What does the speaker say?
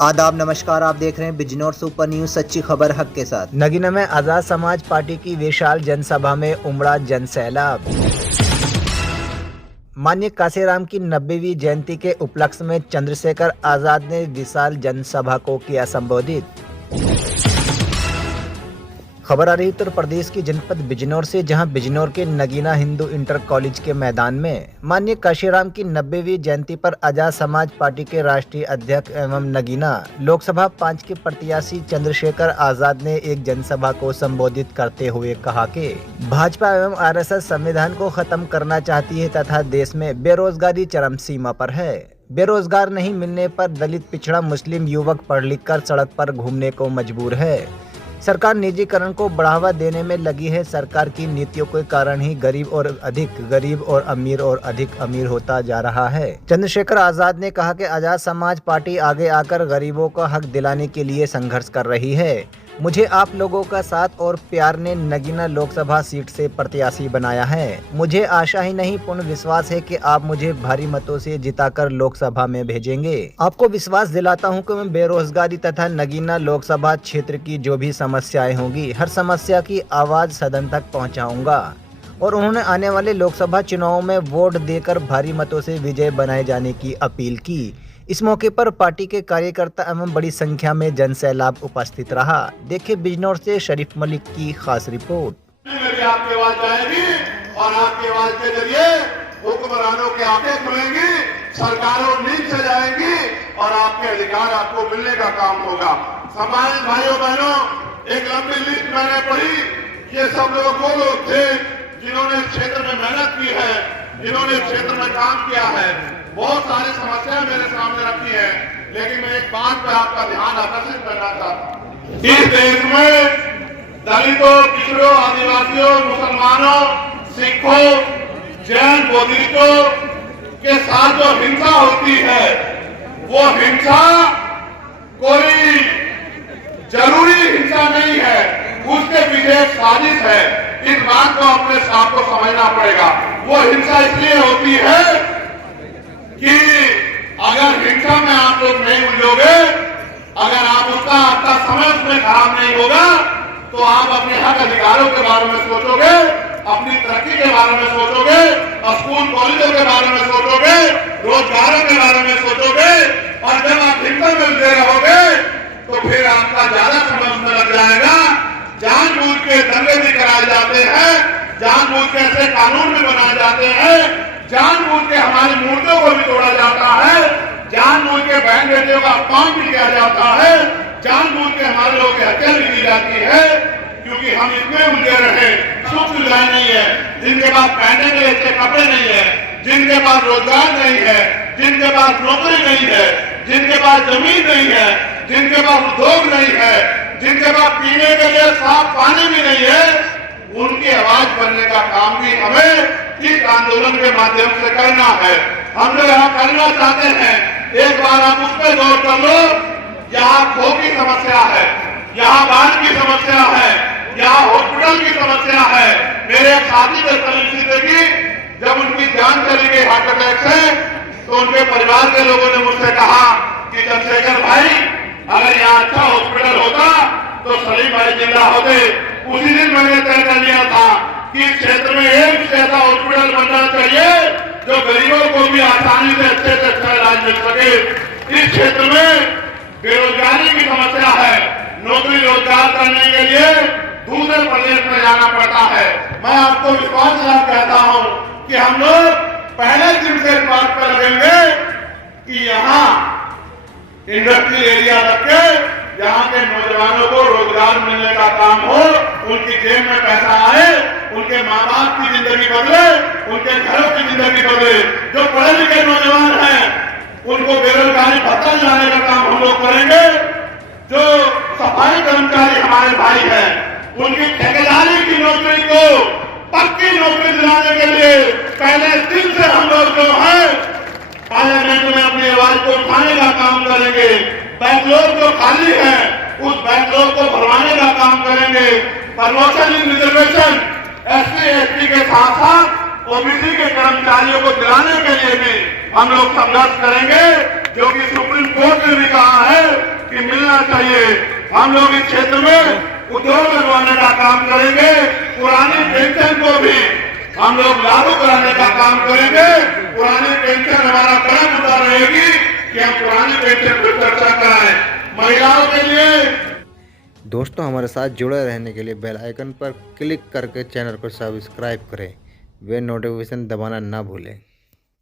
आदाब नमस्कार, आप देख रहे हैं बिजनौर सुपर न्यूज, सच्ची खबर हक के साथ। नगीना में आजाद समाज पार्टी की विशाल जनसभा में उमड़ा जनसैलाब। माननीय कांशीराम की 90वीं जयंती के उपलक्ष्य में चंद्रशेखर आजाद ने विशाल जनसभा को किया संबोधित। खबर आ रही उत्तर प्रदेश की जनपद बिजनौर से, जहां बिजनौर के नगीना हिंदू इंटर कॉलेज के मैदान में माननीय कांशीराम की 90वीं जयंती पर आजाद समाज पार्टी के राष्ट्रीय अध्यक्ष एवं नगीना लोकसभा 5 के प्रत्याशी चंद्रशेखर आजाद ने एक जनसभा को संबोधित करते हुए कहा कि भाजपा एवं आरएसएस संविधान को खत्म करना चाहती है तथा देश में बेरोजगारी चरम सीमा पर है। बेरोजगार नहीं मिलने पर दलित, पिछड़ा, मुस्लिम युवक पढ़ लिख कर सड़क पर घूमने को मजबूर है। सरकार निजीकरण को बढ़ावा देने में लगी है। सरकार की नीतियों के कारण ही गरीब और अधिक गरीब और अधिक अमीर होता जा रहा है। चंद्रशेखर आजाद ने कहा कि आजाद समाज पार्टी आगे आकर गरीबों को हक दिलाने के लिए संघर्ष कर रही है। मुझे आप लोगों का साथ और प्यार ने नगीना लोकसभा सीट से प्रत्याशी बनाया है। मुझे आशा ही नहीं पूर्ण विश्वास है कि आप मुझे भारी मतों से जिताकर लोकसभा में भेजेंगे। आपको विश्वास दिलाता हूं कि मैं बेरोजगारी तथा नगीना लोकसभा क्षेत्र की जो भी समस्याएं होंगी, हर समस्या की आवाज सदन तक पहुंचाऊंगा। और उन्होंने आने वाले लोकसभा चुनावों में वोट देकर भारी मतों से विजय बनाए जाने की अपील की। इस मौके पर पार्टी के कार्यकर्ता एवं बड़ी संख्या में जनसैलाब उपस्थित रहा। देखिए बिजनौर से शरीफ मलिक की खास रिपोर्ट। आपकी आवाज जाएगी और आपकी आवाज के जरिए हुक्मरानों की आंखें खुलेंगी, सरकारों नीचे जाएंगी और आपके अधिकार आपको मिलने का काम होगा। सम्मानित भाइयों बहनों, एक लंबी लिस्ट मैंने पढ़ी। ये सब लोग वो लोग थे जिन्होंने इस क्षेत्र में मेहनत की है, जिन्होंने इस क्षेत्र में काम किया है। बहुत सारी समस्याएं मेरे सामने रखी है, लेकिन मैं एक बात पर आपका ध्यान आकर्षित करना चाहता हूं। इस देश में दलितों, पिछड़ों, आदिवासियों, मुसलमानों, सिखों, जैन, बौद्धिकों के साथ जो हिंसा होती है, वो हिंसा कोई जरूरी हिंसा नहीं है, उसके पीछे एक साजिश है। इस बात को अपने साथ को समझना पड़ेगा। वो हिंसा इसलिए होती है कि अगर हिंसा में आप लोग नहीं उलझोगे, अगर आपका समय उसमें खराब नहीं होगा, तो आप अपने हक अधिकारों के बारे में सोचोगे, अपनी तरक्की के बारे में सोचोगे, स्कूल कॉलेजों के बारे में सोचोगे, रोजगारों के बारे में सोचोगे। और जब आप हिंसा में उलझे रहोगे तो फिर आपका ज्यादा समय उसमें लग जाएगा। जानबूझ के दंगे भी कराए जाते हैं, जानबूझ के ऐसे कानून भी बनाए जाते हैं, जानबूझ के हमारी मूर्तियों को भी तोड़ा जाता है, जानबूझ के बहन बेटियों का अपमान भी किया जाता है, जानबूझ के हमारे लोगों की हत्या भी की जाती है, क्योंकि हम इसमें उलझे रहे। सुख सुविधाएं नहीं है, जिनके पास पहनने के लिए कपड़े नहीं है, जिनके पास रोजगार नहीं है, जिनके पास नौकरी नहीं है, जिनके पास जमीन नहीं है, जिनके पास उद्योग नहीं है, जिनके पास पीने के लिए साफ पानी भी नहीं है, उनकी आवाज बनने का काम भी हमें इस आंदोलन के माध्यम से करना है। हम लोग यहाँ करना चाहते हैं। एक बार आप उस पर गौर कर लो। यहाँ खो की समस्या है, यहाँ बाढ़ की समस्या है, यहाँ हॉस्पिटल की समस्या है। मेरे एक साथी थे सलीम सिद्दीकी, जब उनकी जान चली गई हार्ट अटैक से, तो उनके परिवार के लोगों ने मुझसे कहा कि चंद्रशेखर भाई, अगर यहाँ अच्छा हॉस्पिटल होता तो सलीम भाई जिंदा होते। उसी दिन मैंने तय कर लिया था कि इस क्षेत्र में एक ऐसा हॉस्पिटल बनना चाहिए जो गरीबों को भी आसानी से अच्छे से अच्छा इलाज मिल सके। इस क्षेत्र में बेरोजगारी की समस्या है, नौकरी रोजगार करने के लिए दूसरे प्रदेश में जाना पड़ता है। मैं आपको विश्वास के साथ कहता हूं कि हम लोग पहले दिन से इस बात पर लगेंगे कि यहाँ इंडस्ट्रियल एरिया रख के यहाँ के नौजवानों को रोजगार मिलने का काम हो, उनकी जेब में पैसा आए, उनके माँ बाप की जिंदगी बदले, उनके घरों की जिंदगी बदले। जो पढ़े लिखे नौजवान हैं उनको बेरोजगारी भत्ता दिलाने का काम हम लोग करेंगे। जो सफाई कर्मचारी हमारे भाई हैं, उनकी ठेकेदारी की नौकरी को पक्की नौकरी दिलाने के लिए पहले दिन से हम लोग जो है पार्लियामेंट में अपनी आवाज को उठाने का काम करेंगे। बैकलॉग जो खाली है, उस बैकलॉग को भरवाने का काम करेंगे। प्रमोशन इन रिजर्वेशन SC ST के साथ साथ OBC के कर्मचारियों को दिलाने के लिए भी हम लोग संघर्ष करेंगे। जो कि सुप्रीम कोर्ट ने भी कहा है कि मिलना चाहिए। हम लोग इस क्षेत्र में उद्योग लगवाने का काम करेंगे, पुरानी पेंशन को भी हम लोग लागू कराने का काम करेंगे। पुरानी पेंशन हमारा बड़ा मुद्दा रहेगी कि हम पुरानी पेंशन पर चर्चा कराएं महिलाओं के लिए। दोस्तों, हमारे साथ जुड़े रहने के लिए बेल आइकन पर क्लिक करके चैनल को सब्सक्राइब करें, वे नोटिफिकेशन दबाना ना भूलें।